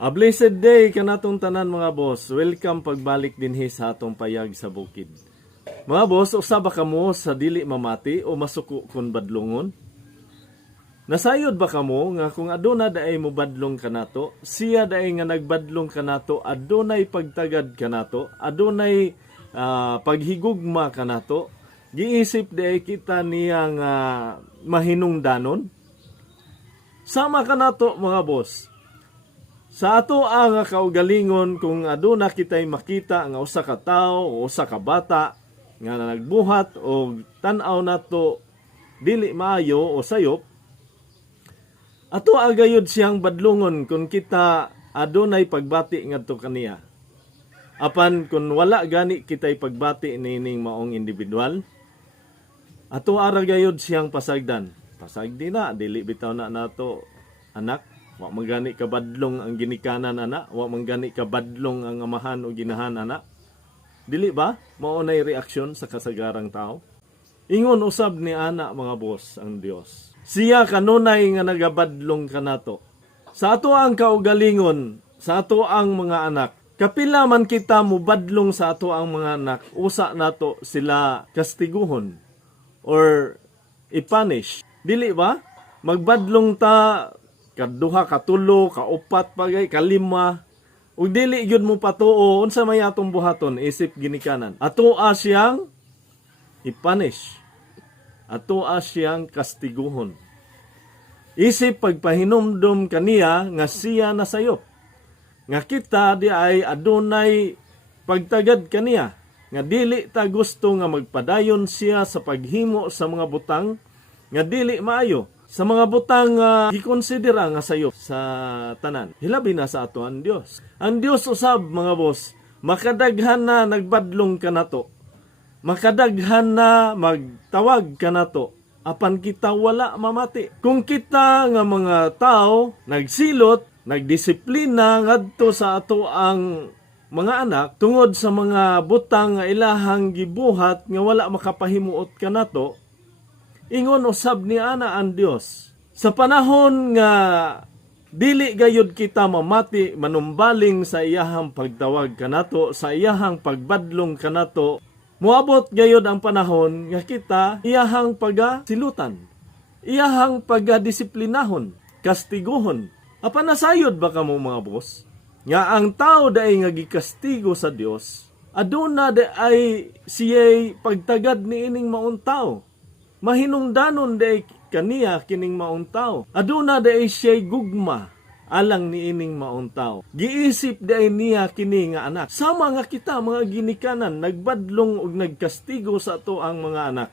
A blessed day kanatong tanan mga boss. Welcome pagbalik dinhi sa atong payag sa bukid. Mga boss, usa ba kamo sa dili mamati o masuko kun badlongon? Nasayod ba kamo nga kung aduna daay mo badlong kanato, siya daay nga nagbadlong kanato, adunay pagtagad kanato, adunay paghigugma kanato, giisip daay kita niyang mahinungdanon? Sama kanato mga boss. Sa ato ang kaugalingon kung aduna kitay makita nga usa ka tawo o usa ka bata nga nagbuhat o tan-aw nato dili maayo o sayop, ato agayod siyang badlongon kung kita adunay pagbati ngadto kaniya. Apan kung wala gani kitay pagbati nining maong individual, ato aragayod siyang pasagdan. Pasagdi na, dili bitaw na nato anak. Wa manggani ka badlong ang ginikanan ana, wa manggani ka badlong ang amahan o ginahan ana. Dili ba? Mao nay reaksyon sa kasagarang tao. Ingon usab ni ana mga boss ang Dios. Siya kanunay nga nagabadlong kanato. Sa ato ang kaugalingon, sa ato ang mga anak, kapila man kita mo badlong sa ato ang mga anak, usa nato sila kastiguhon or ipunish. Dili ba? Magbadlong ta kaduha, katulo, kaupat pagay, kalima. Ug dili gyud mo patuo unsa may atong buhaton isip ginikanan. Ato siyang ipunish. Ato siyang kastiguhon. Isip pagpahinumdum kaniya nga siya nasayop. Nga kita di ay adunay pagtagad kaniya. Nga dili ta gusto nga magpadayon siya sa paghimo sa mga butang nga dili maayo. Sa mga butang gikonsidera nga sayop sa tanan. Hilabi na sa ato ang Dios. Ang Dios usab mga boss, makadaghan na nagbadlong kanato. Makadaghan na magtawag kanato. Apan kita wala mamati. Kung kita nga mga tao nagsilot, nagdisiplina ngadto sa ato ang mga anak tungod sa mga butang nga ilahang gibuhat nga wala makapahimuot kanato, ingon usab ni ana ang Dios. Sa panahon nga dili gayud kita mamati manumbaling sa iyahang pagtawag kanato, sa iyahang pagbadlong kanato, muabot gayud ang panahon nga kita iyahang pagasilutan, iyahang pagadisiplinahon, kastiguhon. Apan nasayod ba kamo mga boss? Nga ang tao daay nga gikastigo sa Dios, aduna daay siyay pagtagad ni ining maong tao. Mahinungdanon day kaniya kining maong tao. Aduna day siya'y gugma alang ni ining maong tao. Giisip day niya kini nga anak. Sama nga kita mga ginikanan, nagbadlong ug nagkastigo sa ato ang mga anak.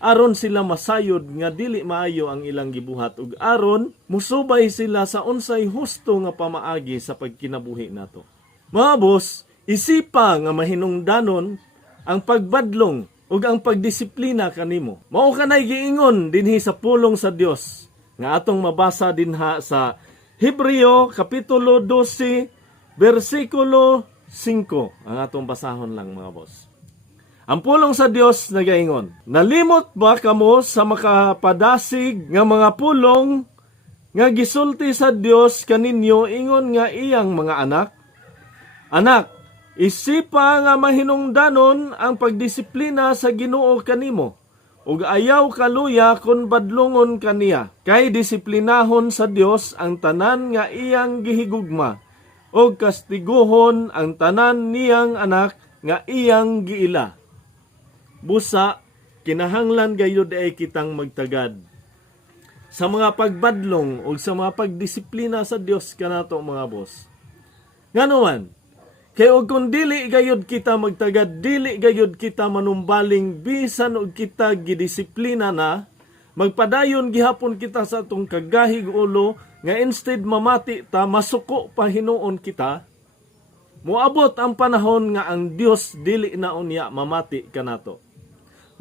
Aron sila masayod nga dili maayo ang ilang gibuhat ug aron musubay sila sa unsay husto nga pamaagi sa pagkinabuhi nato. Mga boss, isipa nga mahinungdanon ang pagbadlong ug ang pagdisiplina kanimo. Mao kanay giingon dinhi sa pulong sa Dios nga atong mabasa dinha sa Hebreo kapitulo 12 bersikulo 5. Ang atong basahon lang mga boss. Ang pulong sa Dios nagaingon, nalimot ba kamo sa makapadasig nga mga pulong nga gisulti sa Dios kaninyo ingon nga iyang mga anak? Anak, isipa nga mahinungdanon ang pagdisiplina sa Ginoo kanimo, ug ayaw kaluya kun badlongon kaniya. Kay disiplinahon sa Dios ang tanan nga iyang gihigugma, ug kastiguhon ang tanan niyang anak nga iyang giila. Busa, kinahanglan gayud ay kitang magtagad sa mga pagbadlong ug sa mga pagdisiplina sa Dios kanato mga boss. Nganuman, kaya og kung dili gayud kita magtagad, dili gayud kita manumbaling, bisan og kita gidisiplina na, magpadayon gihapon kita sa atong kagahig ulo, nga instead mamati ta, masuko pa hinuon kita, muabot ang panahon nga ang Dios dili na unya mamati kanato.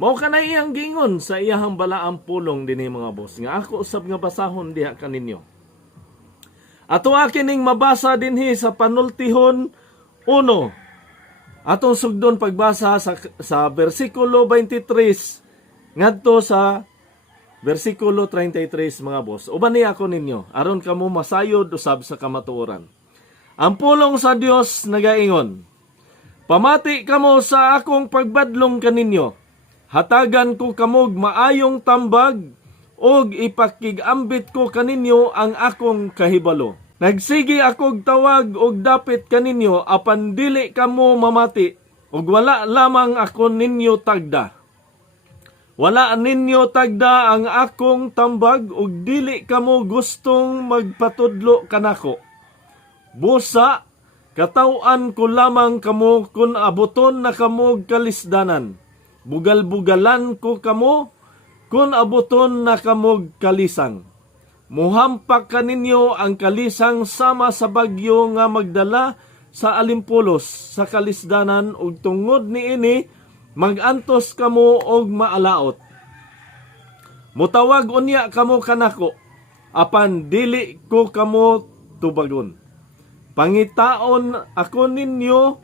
Mao kanay iyang gingon sa iyahang balaang pulong dinhi mga boss, nga ako usab nga basahon diha kaninyo. Ato kining mabasa dinhi sa panultihon 1. Atong sugdon pagbasa sa bersikulo 23 ngadto sa bersikulo 33 mga boss. Uban niya ako ninyo aron kamo masayod usab sa kamatuoran. Ang pulong sa Dios nagaingon, pamati kamo sa akong pagbadlong kaninyo. Hatagan ko kamog maayong tambag og ipakigambit ko kaninyo ang akong kahibalo. Nagsigi akog tawag og dapit kaninyo apan dili kamo mamati ug wala lamang ako ninyo tagda. Wala ninyo tagda ang akong tambag ug dili kamo gustong magpatudlo kanako. Busa, katawan ko lamang kamo kung abuton na kamo kalisdanan. Bugal-bugalan ko kamo kung abuton na kamo kalisang. Muhampak kaninyo ang kalisang sama sa bagyo nga magdala sa alimpulos sa kalisdanan ug tungod niini magantos kamo og maalaot. Mutawag unya kamo kanako apan dili ko kamo tubagon. Pangitaon ako ninyo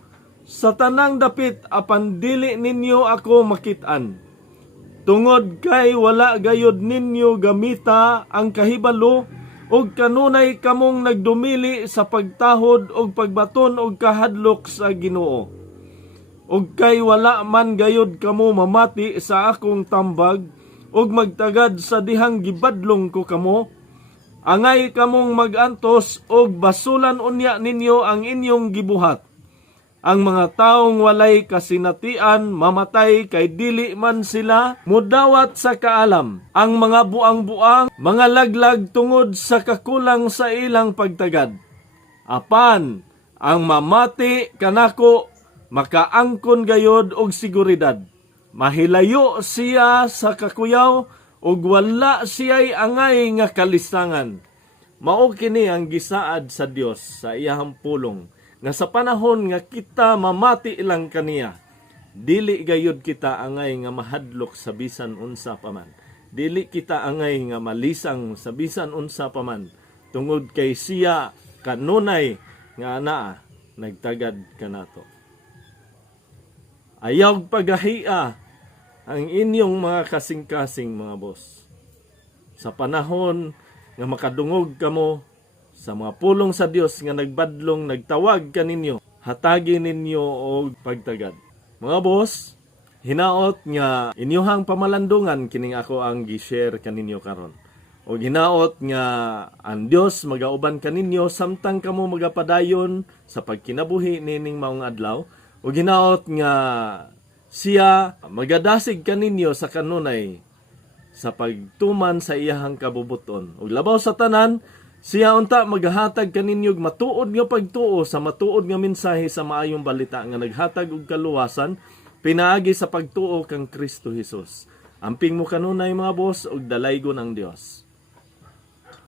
sa tanang dapit apan dili ninyo ako makit-an. Tungod kay wala gayod ninyo gamita ang kahibalo ug kanunay kamong nagdumili sa pagtahod ug pagbaton ug kahadlok sa Ginoo. Ug kay wala man gayod kamo mamati sa akong tambag ug magtagad sa dihang gibadlong ko kamo, angay kamong magantos og basulan unya ninyo ang inyong gibuhat. Ang mga taong walay kasinatian mamatay kay dili man sila mudawat sa kaalam. Ang mga buang-buang mga laglag tungod sa kakulang sa ilang pagtagad. Apan ang mamati kanako makaangkon gayod og seguridad. Mahilayo siya sa kakuyaw ug wala siya'y angay nga kalistangan. Mao kini ang gisaad sa Dios sa iyahang pulong nga sa panahon nga kita mamati lang kaniya, dili gayud kita angay nga mahadlok sa bisan unsa paman. Dili kita angay nga malisang sa bisan unsa paman tungod kay siya kanunay nga anaa nagtagad kanato. Ayaw pagahia ang inyong mga kasing-kasing mga boss. Sa panahon nga makadungog kamo sa mga pulong sa Dios nga nagbadlong nagtawag kaninyo, hatagi ninyo og pagtagad. Mga boss, hinaot nga inyuhang pamalandungan kining ako ang gi-share kaninyo karon. O hinaot nga ang Dios magauban kaninyo samtang kamo magapadayon sa pagkinabuhi nining maong adlaw. O hinaot nga siya magadasig kaninyo sa kanunay sa pagtuman sa iyahang kabubuton. Ug labaw sa tanan, siya unta maghatag kaninyo matuod nga pagtuo sa matuod nga mensahe sa maayong balita nga naghatag og kaluwasan pinaagi sa pagtuo kang Kristo Jesus. Amping mo kanunay mga boss ug dalaygon ang Dios.